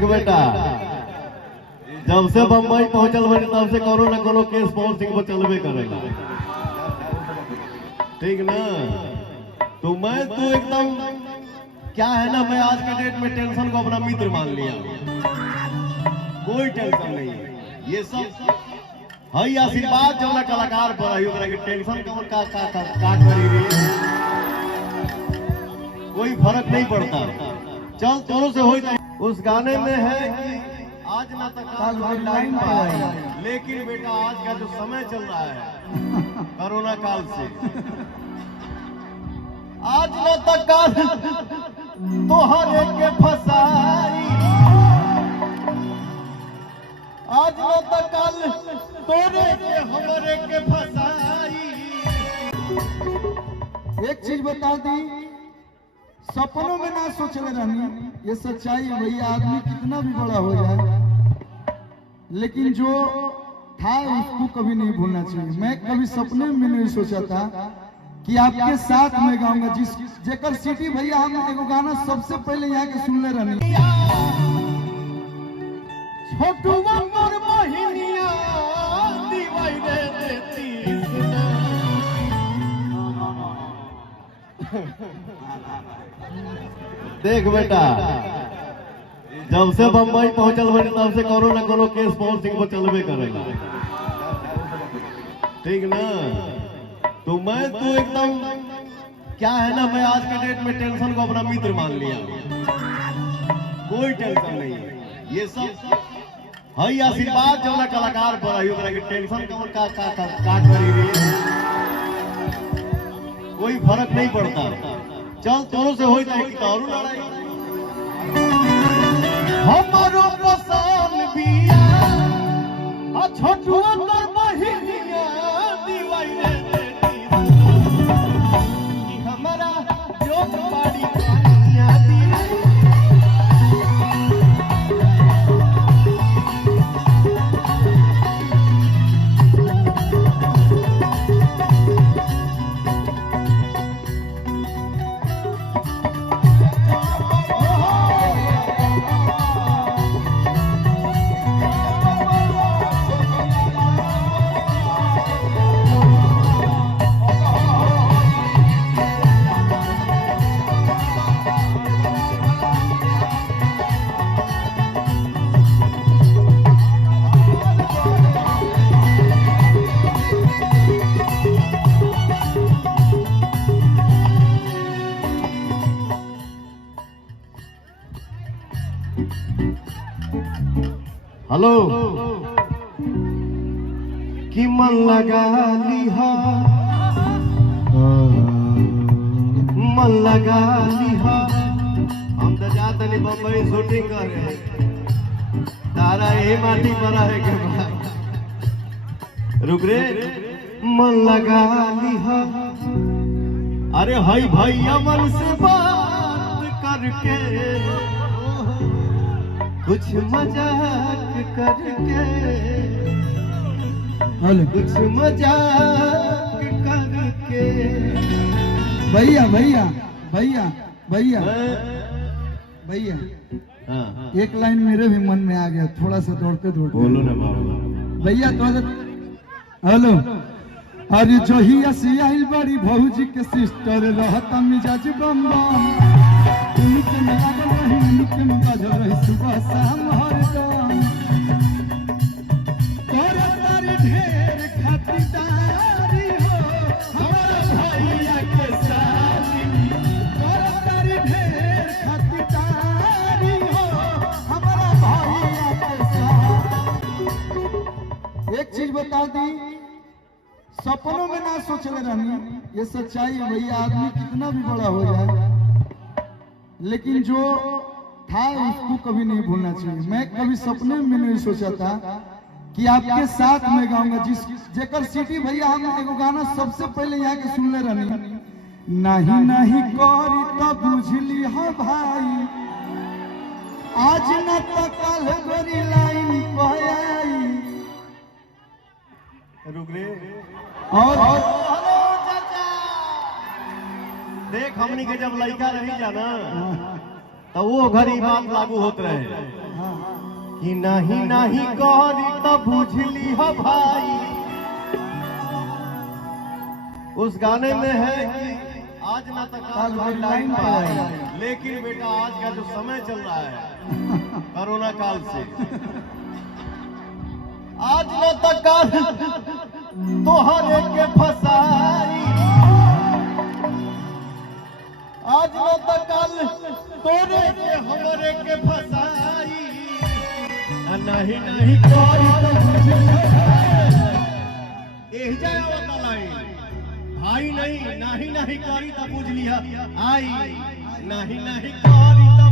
देख बेटा, जब से बम्बई पहुंचल बनी तब से कोनो न कोनो केस पवन सिंह पर चलबे करेगा, ठीक ना। तो तू एकदम क्या है ना, मैं आज के डेट में टेंशन को अपना मित्र मान लिया, कोई टेंशन नहीं है। ये सब हई आशीर्वाद जो ना कलाकार पर है, ओकरा के टेंशन कौन का करी रही, कोई फर्क नहीं पड़ता। चल तोरों से होई। उस गाने में है कि आज ना तक काल लाइन पाए, लेकिन बेटा आज का जो समय चल रहा है कोरोना काल से, आज ना तक काल तोहरे के फसाई, आज ना तक काल तोरे के हमरे के फसाई। एक चीज बता दी, सपनों में ना सोचले रहनी, ये सच्चाई है भैया। आदमी कितना भी बड़ा हो जाए, लेकिन जो था उसको कभी नहीं भूलना चाहिए। मैं कभी सपने में नहीं सोचा था कि आपके साथ में गाऊंगा, जिस जेकर सिटी भैया हम एगो गाना सबसे पहले यहाँ के सुनले रहनी। छोटुआ मोर मोहिनिया दीवाई रे देती देख बेटा, जब से बम्बई पहुंचल बनी तब से कोनो न कोनो केस पवन सिंह पर चलबे करेगा, ठीक ना। तो तू एकदम क्या है ना, मैं आज के डेट में टेंशन को अपना मित्र मान लिया, कोई टेंशन नहीं है। ये सब हई आशीर्वाद जो ना कलाकार पर है, ओकरा के टेंशन कौन का करी रही, कोई फर्क नहीं पड़ता। चल तोरों से होई जाए कि तारू लड़ाई, हमारो पसान बिया आ छोटुआ तोर बहिनिया दीवाई रे देती, हमारा जो बाड़ी कहानियां दी। हेलो कि मन लगा लिहा, मन लगा लिहा, हम तो जाते नहीं बम्बई शूटिंग करे, तारा यही माटी पर है के बाद रुक रे। मन लगा लिहा, अरे हई भैया मन से बात करके, कुछ मजाक करके, कुछ मजाक करके। भैया भैया भैया भैया भैया, एक लाइन मेरे भी मन में आ गया, थोड़ा सा दौड़ते दौड़ते। बोलो ना बाबा। भैया तो हेलो, अरे जो ही आइल बड़ी भौजी के सिस्टर रहता मिजाज बम बम, उनके में लागल रही, उनके में बाजल रही सुबह शाम हरदम। तोरा तारी ढेर खातिरदारी हो हमारा भैया के साथी, तोरा तारी ढेर खातिरदारी हो हमारा भैया के साथी। एक चीज बता दी, सपनों में ना सोचले रहनी, ये सच्चाई है भैया। आदमी कितना भी बड़ा हो जाए, लेकिन जो था उसको कभी नहीं भूलना चाहिए। मैं कभी सपने में नहीं सोचा था कि आपके साथ में गाऊंगा, जिस जेकर सिटी भैया हम एगो गाना सबसे पहले यहाँ के सुनले रहनी। नहीं नहीं करी तो बुझली हो भाई, आज न तो कल गोरी लाइन पाई। रुक रे। और हेलो चाचा, देख हमनी के जब लड़का रही जाना तो वो घड़ी बात लागू होत रहे, कि नहीं नहीं करी तो बुझली हो भाई। उस गाने में है कि आज ना तो काल भाई लाइन पे आए, लेकिन बेटा आज का जो समय चल रहा है कोरोना काल से, आज ना तो काल तोहरे के फसाई, आज ना तो काल तोरे के हमरे के फसाई। नहीं नहीं कोई तो एह जाए वाला लाइन भाई, नहीं नहीं नहीं करी तो बुझ लिया आई, नहीं नहीं करी तो